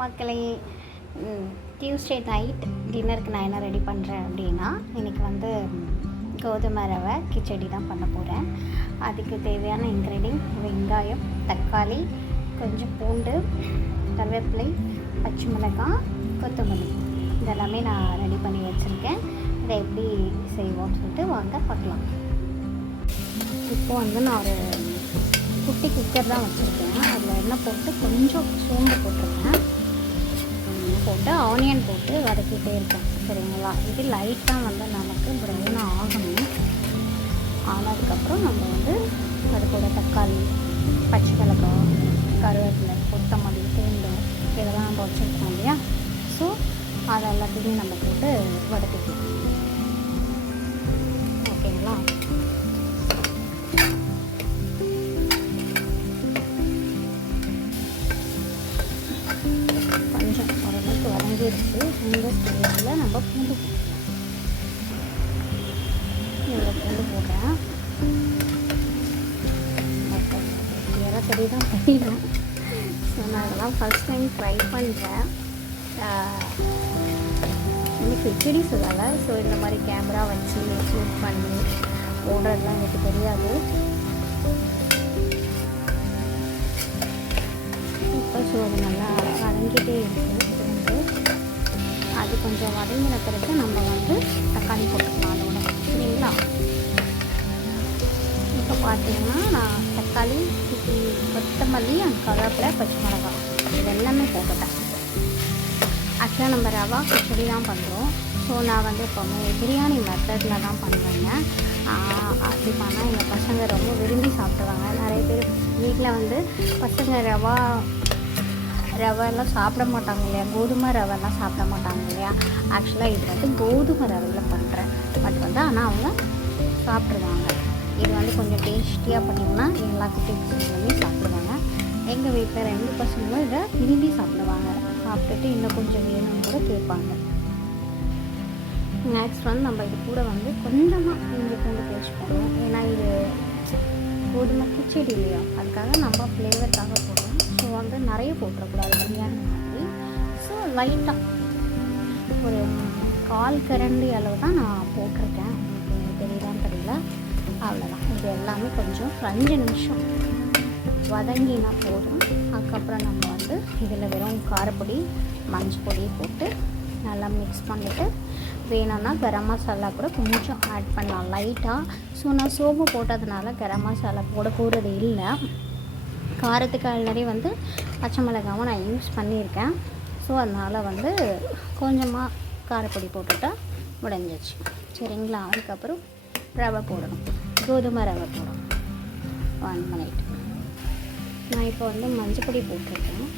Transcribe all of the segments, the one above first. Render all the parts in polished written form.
மக்களே, Tuesday night டின்னருக்கு நான் என்ன ரெடி பண்ணுறேன் அப்படின்னா, இன்றைக்கி வந்து கோதுமை ரவை கிச்சடி தான் பண்ண போகிறேன். அதுக்கு தேவையான இன்க்ரீடியன்ட் வெங்காயம், தக்காளி, கொஞ்சம் பூண்டு, கருவேப்பிலை, பச்சை மிளகாய், கொத்தமல்லி இதெல்லாமே நான் ரெடி பண்ணி வச்சுருக்கேன். இதை எப்படி செய்வோம்னு சொல்லிட்டு வாங்க பார்க்கலாம். இப்போது வந்து நான் ஒரு குட்டி குக்கர் தான் வச்சுருக்கேன். அதில் எண்ணெய் போட்டு கொஞ்சம் சோம்பு போட்டிருக்கேன். போட்டு ஆனியன் போட்டு வதக்கிட்டே இருக்கேன். சரிங்களா? இது லைட்டாக வந்து நமக்கு ப்ரௌனாக ஆகணும். ஆனதுக்கப்புறம் நம்ம வந்து அது கூட தக்காளி, பச்சை மிளகாய், கருவேப்பிலை, கொத்தமல்லி, பூண்டு இதெல்லாம் நம்ம வச்சுருக்கோம் இல்லையா? ஸோ அதை எல்லாத்தையுமே நம்ம போட்டு வதக்கிக்கலாம். ஓகேங்களா? கொஞ்சம் ஓரளவுக்கு வதங்கிடுச்சு. இந்த ஸ்டேஜில் நம்ம பூண்டு இவ்வளோ பூண்டு போடுறேன். சரி தான் பண்ணிடுவேன். ஸோ நான் அதெல்லாம் ஃபஸ்ட் டைம் ட்ரை பண்ணுறேன். இன்னைக்கு கிச்சடி சொல்லலை. ஸோ இந்த மாதிரி கேமரா வச்சு ஷூட் பண்ணி போடுறதுலாம் எனக்கு தெரியாது. இப்போ ஸோ அது நல்லா வதங்கிட்டே இருக்குது. அது கொஞ்சம் வதங்கின பிறகு நம்ம வந்து தக்காளி போட்டுக்கலாம் அதோட. சரிங்களா? இப்போ பார்த்தீங்கன்னா நான் தக்காளி, கொத்தமல்லி, அந்த கருவேப்பிலை, பச்சை மிளகாய் இது எல்லாமே போட்டுட்டேன். ஆக்சுவலாக நம்ம ரவா கிச்சடி தான் பண்ணுறோம். ஸோ நான் வந்து எப்போவுமே பிரியாணி மெத்தடில் தான் பண்ணுவேங்க. அப்படி பண்ணால் எங்கள் பசங்க ரொம்ப விரும்பி சாப்பிடுவாங்க. நிறைய பேர் வீட்டில் வந்து பசங்க ரவைலாம் சாப்பிட மாட்டாங்க இல்லையா? கோதுமை ரவைலாம் சாப்பிட மாட்டாங்க இல்லையா? ஆக்சுவலாக இது வந்து கோதுமை ரவையில் பண்ணுறேன். பட் வந்து ஆனால் அவங்க சாப்பிட்ருவாங்க. இது வந்து கொஞ்சம் டேஸ்டியாக பண்ணிங்கன்னா எல்லா குட்டி பசங்களுமே சாப்பிடுவாங்க. எங்கள் வீட்டில் 2 பசங்களும் இதை விரும்பி சாப்பிடுவாங்க. சாப்பிட்டுட்டு இன்னும் கொஞ்சம் வேணும்னு கூட கேட்பாங்க. நெக்ஸ்ட் வந்து நம்ம இது கூட வந்து கொஞ்சமாக இஞ்சி பூண்டு பேஸ்ட் போடுவோம். ஏன்னா இது கோதுமை கிச்சடி இல்லையா? அதுக்காக நம்ம ஃப்ளேவருக்காக போடுறோம். ஸோ வந்து நிறைய போட்டுறக்கூடாது பிரியாணி மாதிரி. ஸோ லைட்டாக ஒரு 1/4 கரண்டி அளவு தான் நான் போட்டிருக்கேன். உங்களுக்கு தெரியுதான்னு தெரியல. அவ்வளோதான். இது எல்லாமே கொஞ்சம் 5 நிமிஷம் வதங்கினா போதும். அதுக்கப்புறம் நம்ம வந்து இதில் வெறும் காரப்பொடி, மஞ்சள் பொடி போட்டு நல்லா மிக்ஸ் பண்ணிவிட்டு வேணும்னா கரம் மசாலா கூட கொஞ்சம் ஆட் பண்ணலாம் லைட்டாக. ஸோ நான் சோம்பு போட்டதுனால கரம் மசாலா போட போகிறது இல்லை. காரத்துக்கு ஆல்ரெடி வந்து பச்சை மிளகாவும் நான் யூஸ் பண்ணியிருக்கேன். ஸோ அதனால் வந்து கொஞ்சமாக காரப்பொடி போட்டுட்டா முடிஞ்சிச்சு. சரிங்களா? அதுக்கப்புறம் ரவை போடணும். கோதுமை ரவை போடணும். 1 மினிட். நான் இப்போ வந்து மஞ்சள் பொடி போட்டிருக்கேன்.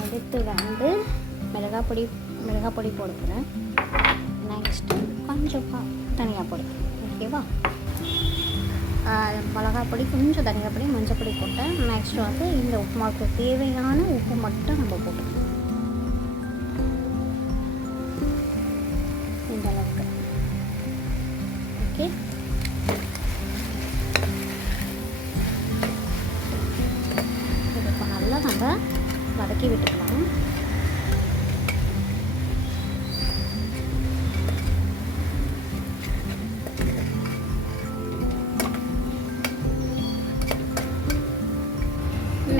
அடுத்து வந்து மிளகாய் பொடி போட போகிறேன். நெக்ஸ்ட்டு கொஞ்சம் தனியாக பொடி. ஓகேவா? மிளகாய் பொடி, கொஞ்சம் தனியாக பொடி, மஞ்சள் பொடி போட்டேன். நெக்ஸ்ட்டு வந்து இந்த உப்புமாவுக்கு தேவையான உப்பு மட்டும் நம்ம போட்டுக்கணும். இந்த அளவுக்கு. ஓகே? இப்போ நல்லா நம்ம வதக்கி விட்டுக்கலாம்.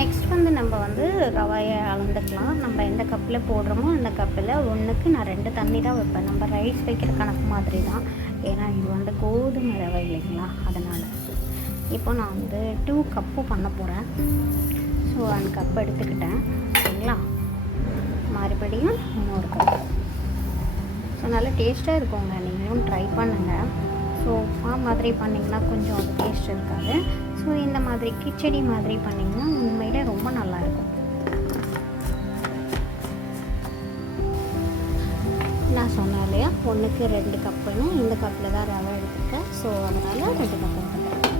நெக்ஸ்ட் வந்து நம்ம வந்து ரவையை அளந்துக்கலாம். நம்ம எந்த கப்பில் போடுறோமோ அந்த கப்பில் 1க்கு நான் 2 தண்ணி தான் வைப்பேன். நம்ம ரைஸ் வைக்கிற கணக்கு மாதிரி தான். ஏன்னா இது வந்து கோதுமை ரவை இல்லைங்களா? அதனால் இப்போ நான் வந்து 2 கப்பு பண்ண போகிறேன். ஸோ அந்த கப் எடுத்துக்கிட்டேன். சரிங்களா? மறுபடியும் இன்னொரு கப். ஸோ நல்லா டேஸ்ட்டாக இருக்குங்க. நீங்களும் ட்ரை பண்ணுங்கள். ஸோ மாதிரி பண்ணிங்கன்னா கொஞ்சம் அது டேஸ்ட் இருக்காது. ஸோ இந்த மாதிரி கிச்சடி மாதிரி பண்ணிங்கன்னா உண்மையிலே ரொம்ப நல்லாயிருக்கும். நான் சொன்னேன் இல்லையா 1க்கு 2 கப்புன்னு. இந்த கப்பில் தான் ரவை எடுத்துருக்கேன். ஸோ அதனால் 2 கப்பு எடுத்துக்கிறேன்.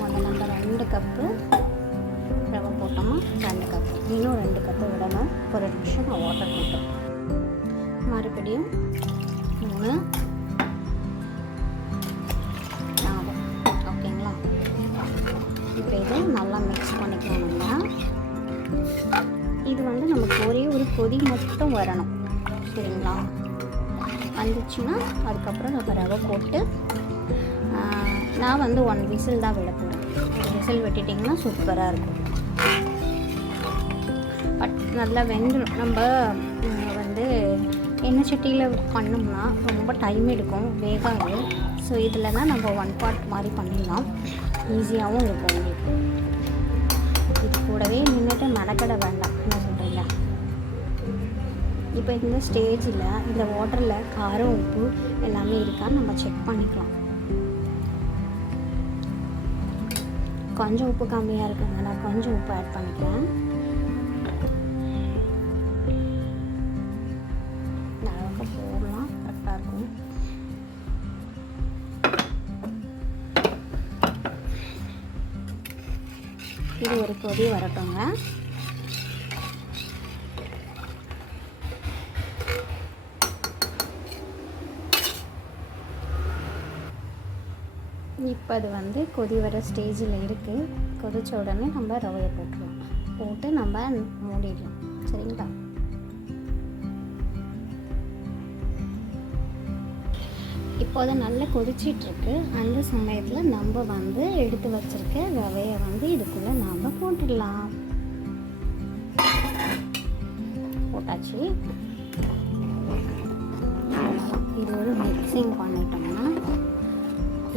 முதல்ல நம்ம 2 கப்பு ரவை போட்டோமா 2 கப்பு, இன்னும் 2 கப்பு விடணும். ஒரு நிமிஷம் நான் வாட்டர் போட்டேன். மறுபடியும் 3, 4. ஓகேங்களா? இப்போ இதை நல்லா மிக்ஸ் பண்ணிக்கலாம். நம்ம கொதி மட்டும் வரணும். சரிங்களா? வந்துச்சுன்னா அதுக்கப்புறம் நம்ம ரவை போட்டு நான் வந்து 1 விசில் தான் விட போகிறேன். 1 விசில் விட்டுட்டிங்கன்னா சூப்பராக இருக்கும். நல்லா வெந்துடும். நம்ம வந்து எண்ணெய் சட்டியில் பண்ணோம்னா ரொம்ப டைம் எடுக்கும், வேகாது. ஸோ இதில்னா நம்ம 1 பார்ட் மாதிரி பண்ணிடலாம், ஈஸியாகவும் இருக்கும் உங்களுக்கு. இது கூடவே நின்றுட்டு மெனக்கட வேண்டாம். என்ன சொல்கிறீங்க? இப்போ இந்த ஸ்டேஜில் இந்த வாட்டரில் காரம் உப்பு எல்லாமே இருக்கான்னு நம்ம செக் பண்ணிக்கலாம். கொஞ்சம் உப்பு கம்மியாக இருக்குங்க, நான் கொஞ்சம் உப்பு ஆட் பண்ணிக்கிறேன். அளவுக்கு போடலாம், கரெக்டாக இருக்கும். இது ஒரு கொதி வரட்டுங்க. இப்போ அது வந்து கொதி வர ஸ்டேஜில் இருக்குது. கொதித்த உடனே நம்ம ரவையை போட்டுடலாம். போட்டு நம்ம மூடிடலாம். சரிங்களா? இப்போ அது நல்லா கொதிச்சிட்ருக்கு. அந்த சமயத்தில் நம்ம வந்து எடுத்து வச்சுருக்க ரவையை வந்து இதுக்குள்ளே நாம் போட்டுடலாம். போட்டாச்சு. இது ஒரு மிக்சிங் பண்ணிட்டோம்னா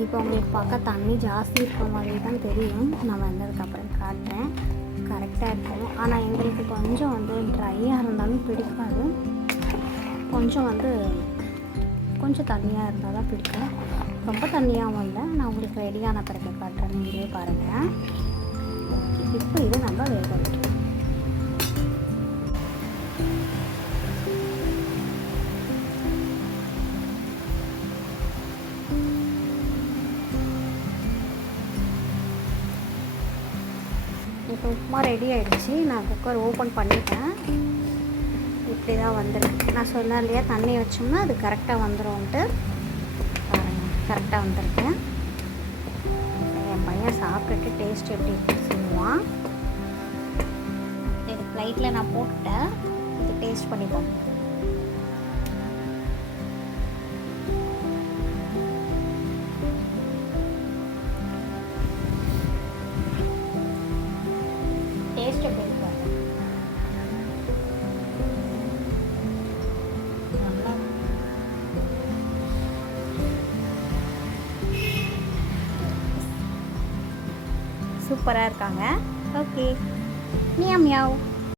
இப்போ உங்களுக்கு பார்க்க தண்ணி ஜாஸ்தி இருக்க மாதிரி தான் தெரியும். நான் வந்ததுக்கப்புறம் காட்டுறேன், கரெக்டாக இருக்கும். ஆனால் எங்களுக்கு கொஞ்சம் வந்து ட்ரையாக இருந்தாலும் பிடிக்காது, கொஞ்சம் தண்ணியாக இருந்தால் தான் பிடிக்கும். ரொம்ப தண்ணியாகவும் இல்லை. நான் உங்களுக்கு ரெடியான பிறகு காட்டுறேன், நீங்களே பாருங்கள். இப்போ இது நம்ம வேக வைக்கணும். இப்போ உப்புமா ரெடி ஆகிடுச்சு. நான் குக்கர் ஓப்பன் பண்ணிட்டேன். இப்படி தான் வந்துருக்கு. நான் சொன்னேன் இல்லையா, தண்ணி வச்சோம்னா அது கரெக்டாக வந்துடும்ன்ட்டு. கரெக்டாக வந்திருக்கேன். என் பையன் சாப்பிட்டுட்டு டேஸ்ட் எப்படி இருக்குன்னு சொல்லுவான். இது ப்ளைட்டில் நான் போட்டுட்டேன். இது டேஸ்ட் பண்ணிப்போம். டேஸ்ட் எப்படி இருக்கு? நல்லா சூப்பராக இருக்காங்க. Okay, meow meow.